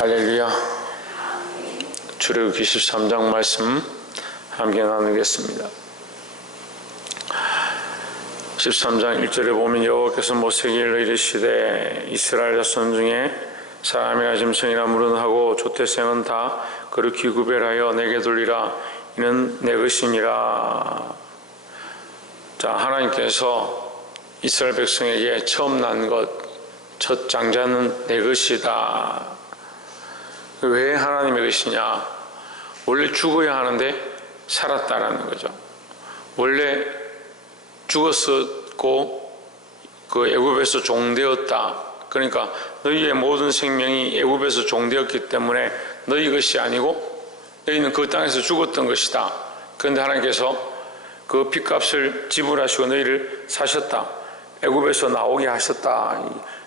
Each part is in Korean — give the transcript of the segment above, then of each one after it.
할렐루야. 출애굽기 13장 말씀 함께 나누겠습니다. 13장 1절에 보면 여호와께서 모세에게 이르시되 이스라엘 자손 중에 사람이나 짐승이나 물은 하고 조태생은 다 거룩히 구별하여 내게 돌리라. 이는 내 것이니라. 자, 하나님께서 이스라엘 백성에게 처음 난 것, 첫 장자는 내 것이다. 왜 하나님의 것이냐? 원래 죽어야 하는데 살았다라는 거죠. 원래 죽었었고 그 애굽에서 종되었다. 그러니까 너희의 모든 생명이 애굽에서 종되었기 때문에 너희 것이 아니고 너희는 그 땅에서 죽었던 것이다. 그런데 하나님께서 그 핏값을 지불하시고 너희를 사셨다. 애굽에서 나오게 하셨다.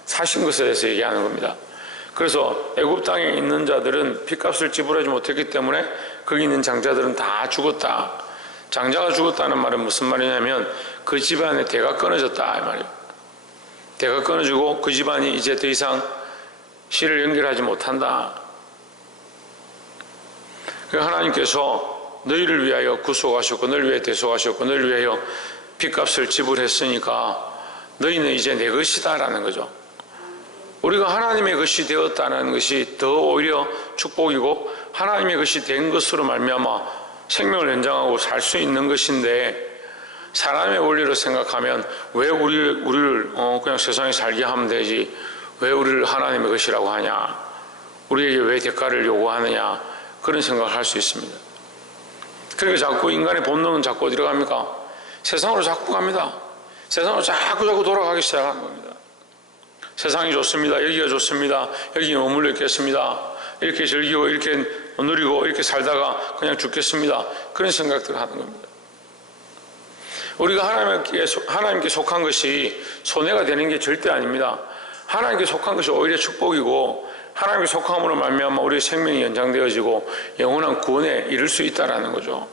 사신 것에 대해서 얘기하는 겁니다. 그래서 애굽 땅에 있는 자들은 핏값을 지불하지 못했기 때문에 거기 있는 장자들은 다 죽었다. 장자가 죽었다는 말은 무슨 말이냐면 그 집안의 대가 끊어졌다 이 말이에요. 대가 끊어지고 그 집안이 이제 더 이상 씨를 연결하지 못한다. 하나님께서 너희를 위하여 구속하셨고 너희를 위하여 대속하셨고 너희를 위하여 핏값을 지불했으니까 너희는 이제 내 것이다 라는 거죠. 우리가 하나님의 것이 되었다는 것이 더 오히려 축복이고 하나님의 것이 된 것으로 말미암아 생명을 연장하고 살 수 있는 것인데 사람의 원리로 생각하면 왜 우리를 그냥 세상에 살게 하면 되지 왜 우리를 하나님의 것이라고 하냐, 우리에게 왜 대가를 요구하느냐, 그런 생각을 할 수 있습니다. 그러니까 자꾸 인간의 본능은 자꾸 어디로 갑니까? 세상으로 자꾸 갑니다. 세상으로 자꾸 돌아가기 시작하는 겁니다. 세상이 좋습니다. 여기가 좋습니다. 여기 머물러 있겠습니다. 이렇게 즐기고 이렇게 누리고 이렇게 살다가 그냥 죽겠습니다. 그런 생각들을 하는 겁니다. 우리가 하나님께 속한 것이 손해가 되는 게 절대 아닙니다. 하나님께 속한 것이 오히려 축복이고 하나님께 속함으로 말미암아 우리의 생명이 연장되어지고 영원한 구원에 이를 수 있다는 거죠.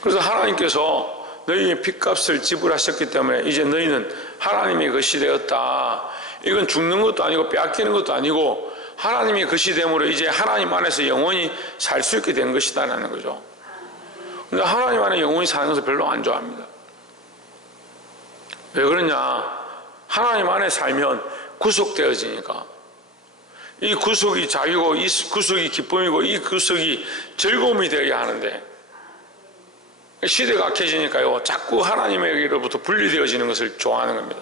그래서 하나님께서 너희의 핏값을 지불하셨기 때문에 이제 너희는 하나님의 것이 되었다. 이건 죽는 것도 아니고 빼앗기는 것도 아니고 하나님의 것이 됨으로 이제 하나님 안에서 영원히 살 수 있게 된 것이다라는 거죠. 근데 하나님 안에 영원히 사는 것을 별로 안 좋아합니다. 왜 그러냐? 하나님 안에 살면 구속되어지니까. 이 구속이 자유고 이 구속이 기쁨이고 이 구속이 즐거움이 되어야 하는데 시대가 악해지니까요 자꾸 하나님에게로부터 분리되어지는 것을 좋아하는 겁니다.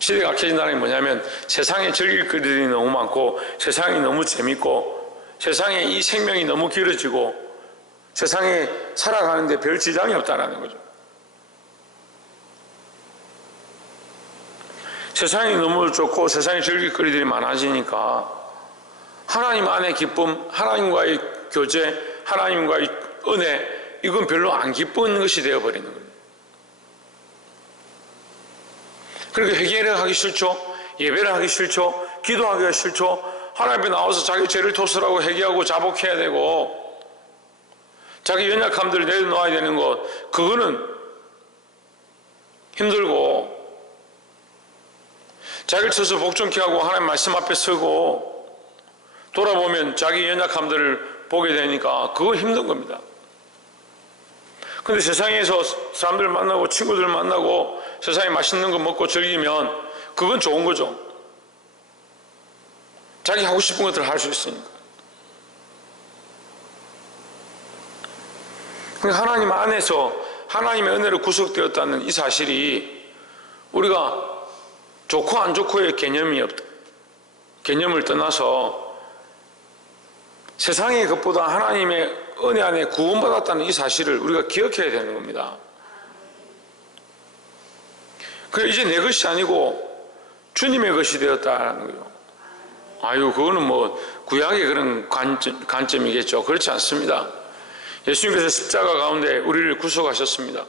시대가 악해진다는 게 뭐냐면 세상에 즐길 것들이 너무 많고 세상이 너무 재밌고 세상에 이 생명이 너무 길어지고 세상에 살아가는데 별 지장이 없다는 거죠. 세상이 너무 좋고 세상에 즐길 거리들이 많아지니까 하나님 안의 기쁨, 하나님과의 교제, 하나님과의 은혜, 이건 별로 안 기쁜 것이 되어버리는 겁니다. 그러니까 회개를 하기 싫죠. 예배를 하기 싫죠. 기도하기가 싫죠. 하나님 앞에 나와서 자기 죄를 토설하고 회개하고 자복해야 되고 자기 연약함들을 내려놓아야 되는 것, 그거는 힘들고 자기를 쳐서 복종케 하고 하나님 말씀 앞에 서고 돌아보면 자기 연약함들을 보게 되니까 그거 힘든 겁니다. 근데 세상에서 사람들 만나고 친구들 만나고 세상에 맛있는 거 먹고 즐기면 그건 좋은 거죠. 자기 하고 싶은 것들을 할 수 있으니까. 그러니까 하나님 안에서 하나님의 은혜로 구속되었다는 이 사실이 우리가 좋고 안 좋고의 개념을 떠나서 세상의 것보다 하나님의 은혜 안에 구원받았다는 이 사실을 우리가 기억해야 되는 겁니다. 그래 이제 내 것이 아니고 주님의 것이 되었다는 거죠. 아유, 그거는 뭐 구약의 그런 관점이겠죠. 그렇지 않습니다. 예수님께서 십자가 가운데 우리를 구속하셨습니다.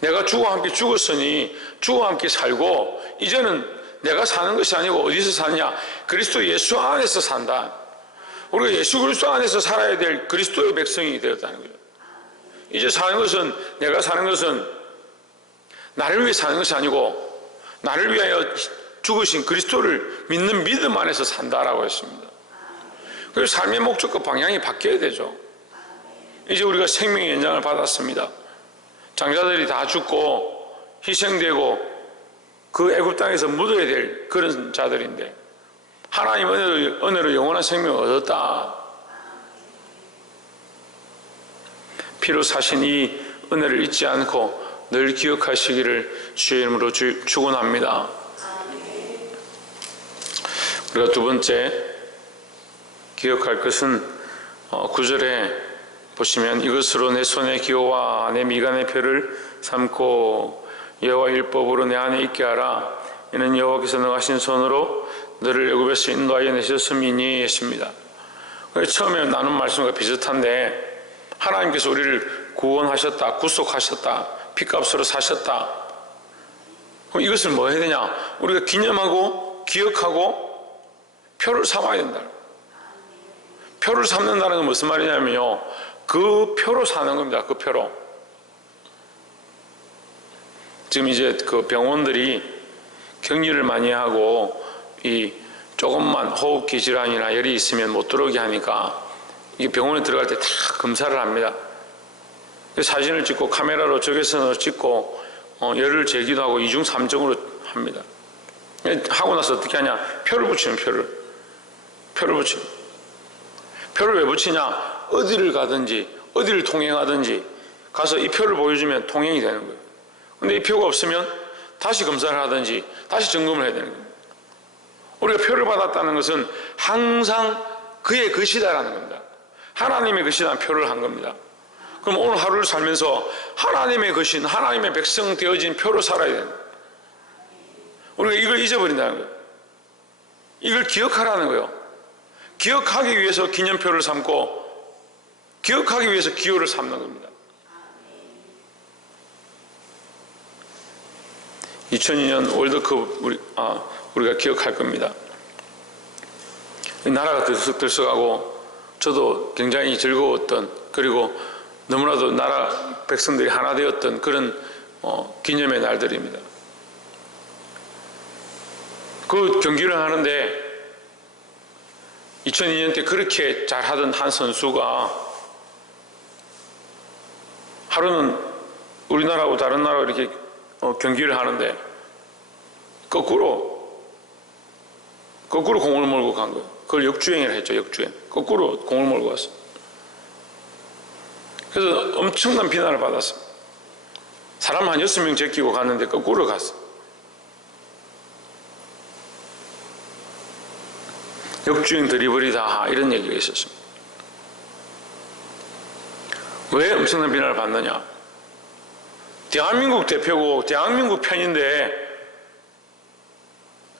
내가 주와 함께 죽었으니 주와 함께 살고 이제는 내가 사는 것이 아니고 어디서 사느냐? 그리스도 예수 안에서 산다. 우리가 예수 그리스도 안에서 살아야 될 그리스도의 백성이 되었다는 거예요. 이제 사는 것은, 내가 사는 것은 나를 위해 사는 것이 아니고 나를 위하여 죽으신 그리스도를 믿는 믿음 안에서 산다라고 했습니다. 그래서 삶의 목적과 방향이 바뀌어야 되죠. 이제 우리가 생명의 연장을 받았습니다. 장자들이 다 죽고 희생되고 그 애굽 땅에서 묻어야 될 그런 자들인데 하나님 은혜로 영원한 생명을 얻었다. 피로 사신 이 은혜를 잊지 않고 늘 기억하시기를 주의 이름으로 축원합니다. 우리가 두 번째 기억할 것은 9절에 보시면 이것으로 내 손의 기호와 내 미간의 표를 삼고 여호와 율법으로 내 안에 있게 하라. 이는 여호와께서 능하신 손으로 너를 애굽에서 인도하여 내셨음이니 했습니다. 처음에 나눈 말씀과 비슷한데 하나님께서 우리를 구원하셨다, 구속하셨다, 피값으로 사셨다. 그럼 이것을 뭐 해야 되냐? 우리가 기념하고 기억하고 표를 삼아야 된다. 표를 삼는다는 건 무슨 말이냐면요, 그 표로 사는 겁니다. 그 표로. 지금 이제 그 병원들이 격리를 많이 하고 이 조금만 호흡기 질환이나 열이 있으면 못 들어오게 하니까 이게 병원에 들어갈 때 다 검사를 합니다. 사진을 찍고 카메라로 적외선으로 찍고 열을 재기도 하고 2중 3중으로 합니다. 하고 나서 어떻게 하냐? 표를 붙이는 표를 붙이는. 표를 왜 붙이냐? 어디를 가든지 어디를 통행하든지 가서 이 표를 보여주면 통행이 되는 거예요. 근데 이 표가 없으면 다시 검사를 하든지 다시 점검을 해야 되는 겁니다. 우리가 표를 받았다는 것은 항상 그의 것이다라는 겁니다. 하나님의 것이라는 표를 한 겁니다. 그럼 오늘 하루를 살면서 하나님의 것인 하나님의 백성 되어진 표로 살아야 됩니다. 우리가 이걸 잊어버린다는 거예요. 이걸 기억하라는 거예요. 기억하기 위해서 기념표를 삼고 기억하기 위해서 기호를 삼는 겁니다. 2002년 월드컵 우리가 기억할 겁니다. 나라가 들썩들썩하고 저도 굉장히 즐거웠던, 그리고 너무나도 나라 백성들이 하나 되었던 그런 기념의 날들입니다. 그 경기를 하는데 2002년 때 그렇게 잘하던 한 선수가 하루는 우리나라하고 다른 나라로 이렇게 경기를 하는데 거꾸로 공을 몰고 간 거예요. 그걸 역주행을 했죠. 역주행. 거꾸로 공을 몰고 왔어요. 그래서 엄청난 비난을 받았어요. 사람 한 6명 제끼고 갔는데 거꾸로 갔어요. 역주행 드리블이다, 이런 얘기가 있었습니다. 왜 엄청난 비난을 받느냐? 대한민국 대표고 대한민국 편인데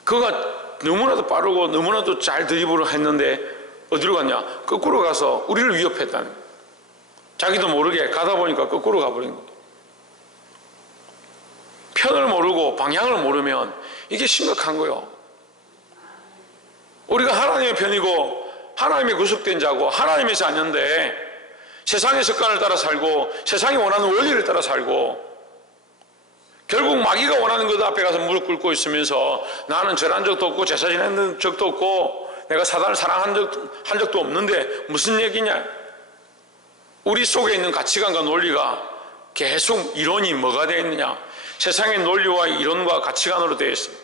그가 너무나도 빠르고 너무나도 잘 드리블을 했는데 어디로 갔냐? 거꾸로 가서 우리를 위협했다는 거예요. 자기도 모르게 가다 보니까 거꾸로 가버린 거예요. 편을 모르고 방향을 모르면 이게 심각한 거예요. 우리가 하나님의 편이고 하나님의 구속된 자고 하나님의 자녀인데 세상의 습관을 따라 살고 세상이 원하는 원리를 따라 살고 결국 마귀가 원하는 것 앞에 가서 무릎 꿇고 있으면서 나는 절한 적도 없고 제사 지낸 적도 없고 내가 사단을 사랑한 적도 없는데 무슨 얘기냐? 우리 속에 있는 가치관과 논리가 계속 이론이 뭐가 되어 있느냐? 세상의 논리와 이론과 가치관으로 되어 있습니다.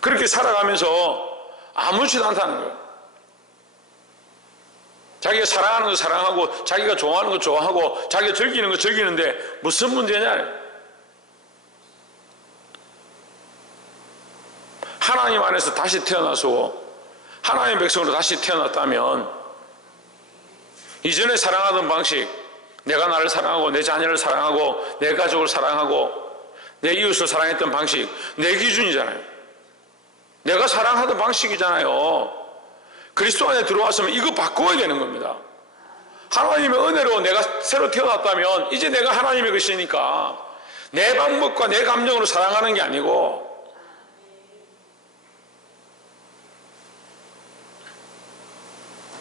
그렇게 살아가면서 아무렇지도 않다는 거예요. 자기가 사랑하는 거 사랑하고 자기가 좋아하는 거 좋아하고 자기가 즐기는 거 즐기는데 무슨 문제냐? 하나님 안에서 다시 태어나서 하나님의 백성으로 다시 태어났다면 이전에 사랑하던 방식, 내가 나를 사랑하고 내 자녀를 사랑하고 내 가족을 사랑하고 내 이웃을 사랑했던 방식, 내 기준이잖아요. 내가 사랑하던 방식이잖아요. 그리스도 안에 들어왔으면 이거 바꿔야 되는 겁니다. 하나님의 은혜로 내가 새로 태어났다면 이제 내가 하나님의 것이니까 내 방법과 내 감정으로 사랑하는 게 아니고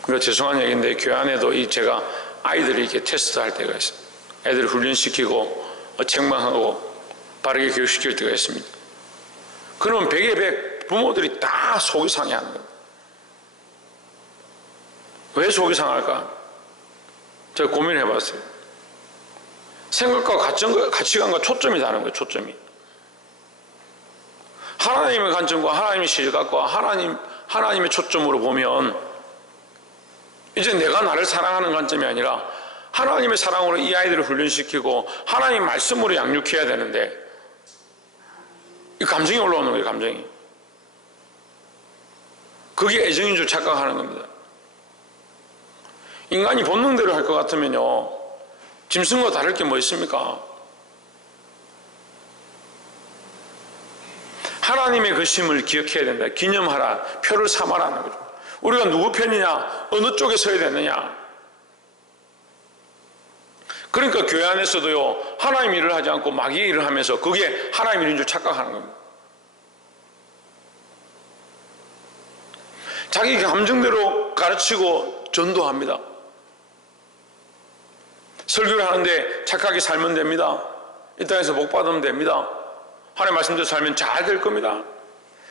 그러니까 죄송한 얘기인데 교회 안에도 제가 아이들이 이렇게 테스트할 때가 있어요. 애들을 훈련시키고 책망하고 바르게 교육시킬 때가 있습니다. 그러면 100에 100 부모들이 다 속이 상해하는 거예요. 왜 속이 상할까? 제가 고민을 해봤어요. 생각과 가치관과 초점이 다른 거예요. 초점이. 하나님의 관점과 하나님의 시각과 하나님의 초점으로 보면 이제 내가 나를 사랑하는 관점이 아니라 하나님의 사랑으로 이 아이들을 훈련시키고 하나님 말씀으로 양육해야 되는데 이 감정이 올라오는 거예요. 감정이. 그게 애정인 줄 착각하는 겁니다. 인간이 본능대로 할 것 같으면요, 짐승과 다를 게 뭐 있습니까? 하나님의 그 심을 기억해야 된다. 기념하라. 표를 삼아라는 거죠. 우리가 누구 편이냐, 어느 쪽에 서야 되느냐. 그러니까 교회 안에서도요, 하나님 일을 하지 않고 마귀 일을 하면서 그게 하나님 일인 줄 착각하는 겁니다. 자기 감정대로 가르치고 전도합니다. 설교를 하는데 착하게 살면 됩니다. 이 땅에서 복 받으면 됩니다. 하나님 말씀대로 살면 잘 될 겁니다.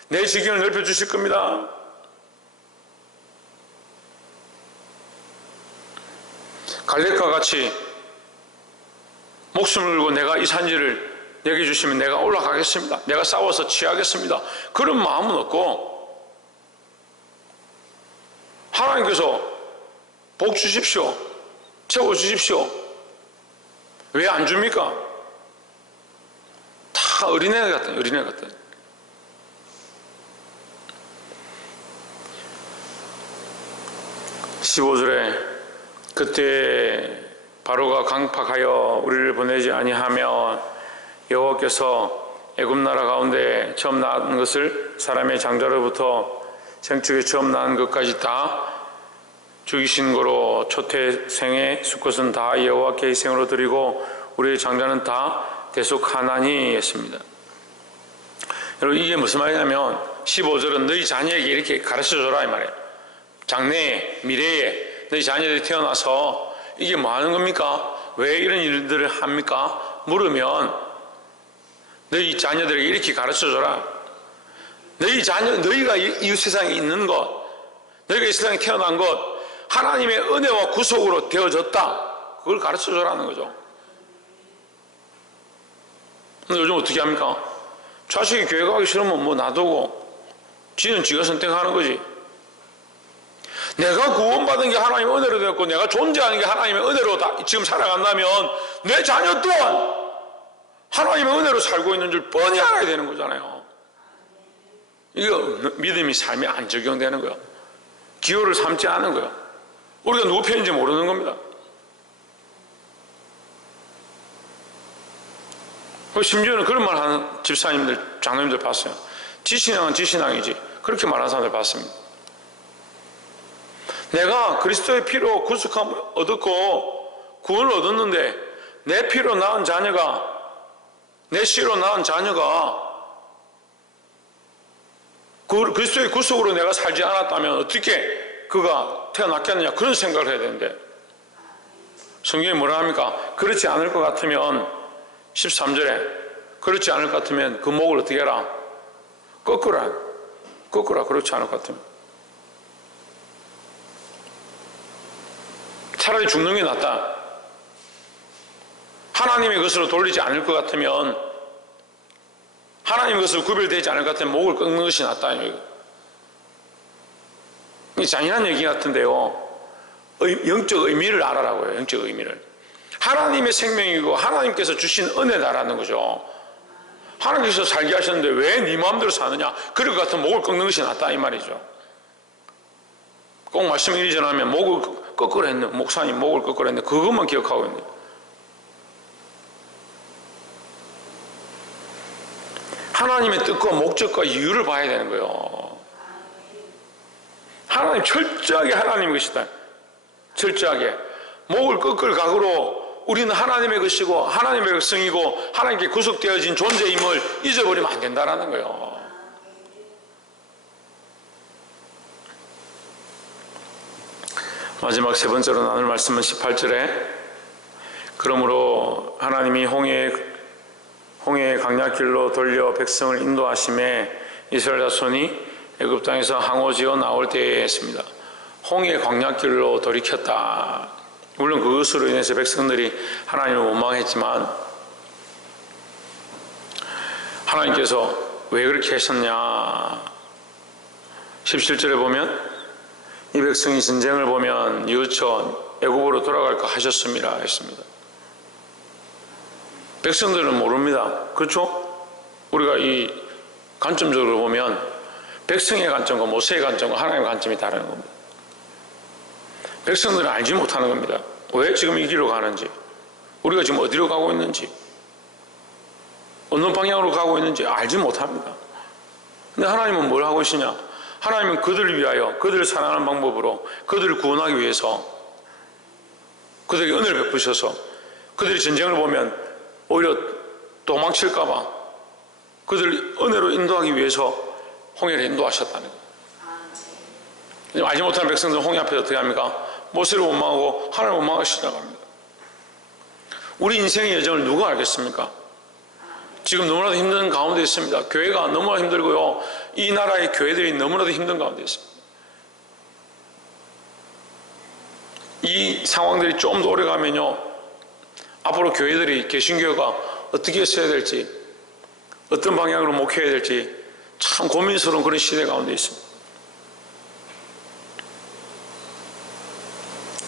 내 지경을 넓혀주실 겁니다. 갈렙과 같이 목숨을 걸고 내가 이 산지를 내게 주시면 내가 올라가겠습니다. 내가 싸워서 취하겠습니다. 그런 마음은 없고 하나님께서 복 주십시오. 채워주십시오. 왜 안 줍니까? 다 어린애 같다. 어린애 같다. (15절에) 그때 바로가 강팍하여 우리를 보내지 아니하며 여호와께서 애굽 나라 가운데 처음 낳은 것을 사람의 장자로부터 생축에 처음 낳은 것까지 다 죽이신 거로 초태생의 수컷은 다 여호와께 희생으로 드리고 우리의 장자는 다 대속하나니 했습니다. 여러분, 이게 무슨 말이냐면 15절은 너희 자녀에게 이렇게 가르쳐줘라 이 말이에요. 장래에, 미래에 너희 자녀들이 태어나서 이게 뭐 하는 겁니까? 왜 이런 일들을 합니까? 물으면 너희 자녀들에게 이렇게 가르쳐줘라. 너희 자녀, 너희가 이 세상에 있는 것, 너희가 이 세상에 태어난 것, 하나님의 은혜와 구속으로 되어졌다. 그걸 가르쳐줘라는 거죠. 근데 요즘 어떻게 합니까? 자식이 교회 가기 싫으면 뭐 놔두고 지는 지가 선택하는 거지. 내가 구원받은 게 하나님의 은혜로 되었고 내가 존재하는 게 하나님의 은혜로 지금 살아간다면 내 자녀 또한 하나님의 은혜로 살고 있는 줄 뻔히 알아야 되는 거잖아요. 이거 믿음이 삶에 안 적용되는 거야. 기호를 삼지 않은 거야. 우리가 누구 편인지 모르는 겁니다. 심지어는 그런 말 하는 집사님들, 장로님들 봤어요. 지신앙은 지신앙이지. 그렇게 말하는 사람들 봤습니다. 내가 그리스도의 피로 구속함을 얻었고 구원을 얻었는데 내 피로 낳은 자녀가, 내 씨로 낳은 자녀가 그리스도의 구속으로 내가 살지 않았다면 어떻게 그가 태어났겠느냐, 그런 생각을 해야 되는데 성경이 뭐라 합니까? 그렇지 않을 것 같으면 13절에 그렇지 않을 것 같으면 그 목을 어떻게 해라? 꺾으라. 그렇지 않을 것 같으면 차라리 죽는 게 낫다. 하나님의 것으로 돌리지 않을 것 같으면, 하나님의 것으로 구별되지 않을 것 같으면 목을 꺾는 것이 낫다. 이게 잔인한 얘기 같은데요, 영적 의미를 알아라고요. 영적 의미를. 하나님의 생명이고 하나님께서 주신 은혜다라는 거죠. 하나님께서 살게 하셨는데 왜 네 마음대로 사느냐, 그럴 것 같으면 목을 꺾는 것이 낫다 이 말이죠. 꼭 말씀 일이 전하면 목을 꺾으라 했네, 목사님 목을 꺾으라 했네, 그것만 기억하고 있네. 하나님의 뜻과 목적과 이유를 봐야 되는 거예요. 하나님 철저하게 하나님의 것이다. 철저하게 목을 꺾을 각오로 우리는 하나님의 것이고 하나님의 백성이고 하나님께 구속되어진 존재임을 잊어버리면 안 된다는 거예요. 마지막 세 번째로 나눌 말씀은 18절에 그러므로 하나님이 홍해의 강약길로 돌려 백성을 인도하심에 이스라엘 자손이 애굽 땅에서 항오지어 나올 때에 했습니다. 홍해의 광야길로 돌이켰다. 물론 그것으로 인해서 백성들이 하나님을 원망했지만 하나님께서 왜 그렇게 하셨냐? 17절에 보면 이 백성이 전쟁을 보면 뉘우쳐 애굽으로 돌아갈 거 하셨음이라 했습니다. 백성들은 모릅니다. 그렇죠? 우리가 이 관점적으로 보면 백성의 관점과 모세의 관점과 하나님의 관점이 다른 겁니다. 백성들은 알지 못하는 겁니다. 왜 지금 이 길로 가는지, 우리가 지금 어디로 가고 있는지, 어느 방향으로 가고 있는지 알지 못합니다. 근데 하나님은 뭘 하고 계시냐? 하나님은 그들을 위하여, 그들을 사랑하는 방법으로, 그들을 구원하기 위해서 그들에게 은혜를 베푸셔서 그들이 전쟁을 보면 오히려 도망칠까봐 그들을 은혜로 인도하기 위해서 홍해를 인도하셨다는 거예요. 알지 못하는 백성들은 홍해 앞에서 어떻게 합니까? 모세를 원망하고 하나님을 원망하기 시작합니다. 우리 인생의 여정을 누가 알겠습니까? 지금 너무나도 힘든 가운데 있습니다. 교회가 너무나 힘들고요. 이 나라의 교회들이 너무나도 힘든 가운데 있습니다. 이 상황들이 좀 더 오래 가면요, 앞으로 교회들이, 개신교가 어떻게 써야 될지, 어떤 방향으로 목회해야 될지 참 고민스러운 그런 시대 가운데 있습니다.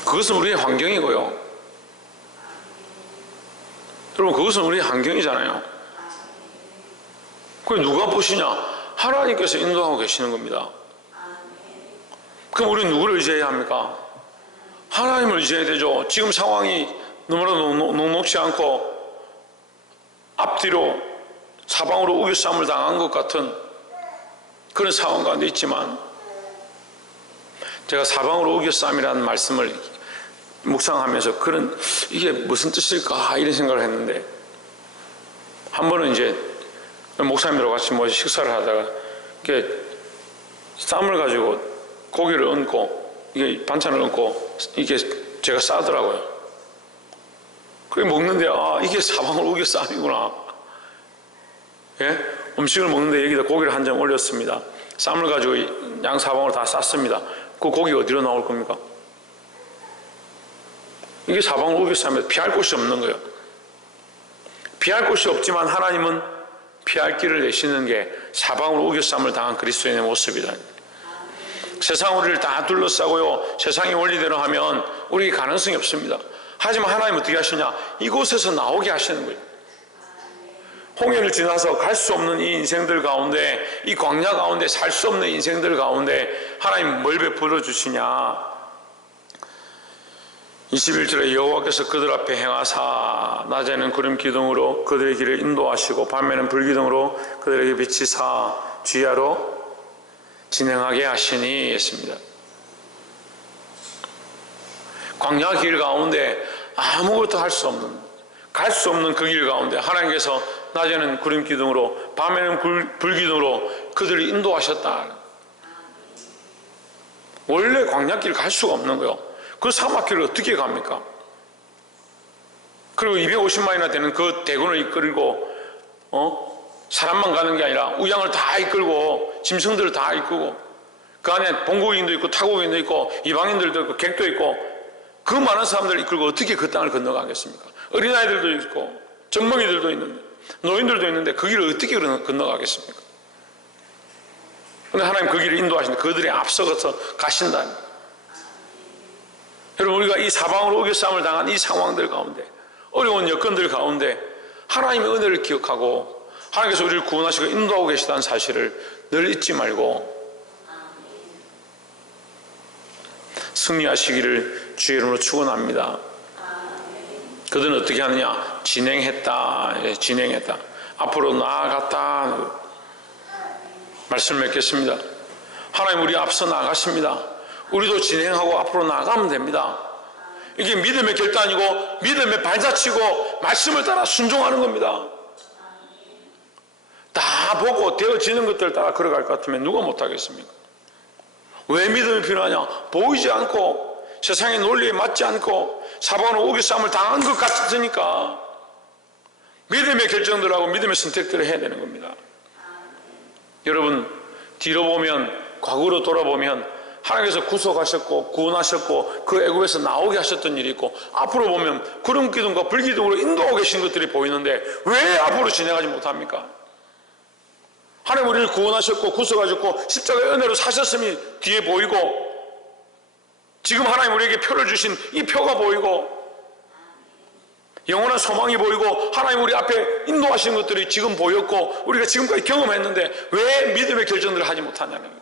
그것은 우리의 환경이고요. 여러분, 그것은 우리의 환경이잖아요. 그걸 누가 보시냐? 하나님께서 인도하고 계시는 겁니다. 그럼 우리는 누구를 의지해야 합니까? 하나님을 의지해야 되죠. 지금 상황이 너무나도 녹록지 않고 앞뒤로 사방으로 우겨싸움을 당한 것 같은 그런 상황 가운데 있지만, 제가 사방으로 우겨싸움이라는 말씀을 묵상하면서 이게 무슨 뜻일까 이런 생각을 했는데, 한 번은 이제 목사님들과 같이 식사를 하다가 이렇게 쌈을 가지고 고기를 얹고 이게 반찬을 얹고 이게 제가 싸더라고요. 그게 먹는데 이게 사방으로 우겨싸움이구나. 예? 음식을 먹는데 여기다 고기를 한 점 올렸습니다. 쌈을 가지고 양 사방으로 다 쌌습니다. 그 고기가 어디로 나올 겁니까? 이게 사방으로 우겨싸면 피할 곳이 없는 거예요. 피할 곳이 없지만 하나님은 피할 길을 내시는 게 사방으로 우겨싸움을 당한 그리스도인의 모습이다. 세상 우리를 다 둘러싸고요, 세상의 원리대로 하면 우리에게 가능성이 없습니다. 하지만 하나님은 어떻게 하시냐? 이곳에서 나오게 하시는 거예요. 홍해를 지나서 갈 수 없는 이 인생들 가운데, 이 광야 가운데 살 수 없는 인생들 가운데 하나님 뭘 베풀어 주시냐? 21절에 여호와께서 그들 앞에 행하사 낮에는 구름 기둥으로 그들의 길을 인도하시고 밤에는 불기둥으로 그들에게 비치사 주야로 진행하게 하시니 했습니다. 광야 길 가운데 아무것도 할 수 없는, 갈 수 없는 그 길 가운데 하나님께서 낮에는 구름 기둥으로 밤에는 불기둥으로 그들을 인도하셨다. 원래 광야 길 갈 수가 없는 거예요. 그 사막길을 어떻게 갑니까? 그리고 250만이나 되는 그 대군을 이끌고 사람만 가는 게 아니라 우양을 다 이끌고 짐승들을 다 이끌고 그 안에 본국인도 있고 타국인도 있고 이방인들도 있고 객도 있고 그 많은 사람들을 이끌고 어떻게 그 땅을 건너가겠습니까? 어린아이들도 있고 젖먹이들도 있는데 노인들도 있는데 그 길을 어떻게 건너가겠습니까? 그런데 하나님 그 길을 인도하시는데 그들이 앞서가서 가신다. 여러분, 우리가 이 사방으로 우겨싸움을 당한 이 상황들 가운데, 어려운 여건들 가운데 하나님의 은혜를 기억하고 하나님께서 우리를 구원하시고 인도하고 계시다는 사실을 늘 잊지 말고 승리하시기를 주의 이름으로 축원합니다. 그들은 어떻게 하느냐? 진행했다. 앞으로 나아갔다. 말씀을 맺겠습니다. 하나님 우리 앞서 나가십니다. 우리도 진행하고 앞으로 나가면 됩니다. 이게 믿음의 결단이고 믿음의 발자취고 말씀을 따라 순종하는 겁니다. 다 보고 되어지는 것들 따라 걸어갈 것 같으면 누가 못하겠습니까? 왜 믿음이 필요하냐? 보이지 않고 세상의 논리에 맞지 않고 사방으로 우겨싸움을 당한 것 같으니까 믿음의 결정들하고 믿음의 선택들을 해야 되는 겁니다. 여러분, 뒤로 보면, 과거로 돌아보면 하나님께서 구속하셨고 구원하셨고 그 애굽에서 나오게 하셨던 일이 있고, 앞으로 보면 구름 기둥과 불 기둥으로 인도하고 계신 것들이 보이는데 왜 앞으로 진행하지 못합니까? 하나님 우리를 구원하셨고 구속하셨고 십자가의 은혜로 사셨음이 뒤에 보이고, 지금 하나님 우리에게 표를 주신 이 표가 보이고, 영원한 소망이 보이고, 하나님 우리 앞에 인도하시는 것들이 지금 보였고 우리가 지금까지 경험했는데 왜 믿음의 결정들을 하지 못하냐는 거예요.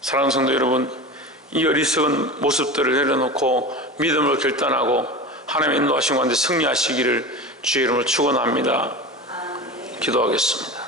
사랑하는 성도 여러분, 이 어리석은 모습들을 내려놓고 믿음으로 결단하고 하나님의 인도하신 가운데 승리하시기를 주의 이름으로 축원합니다. 기도하겠습니다.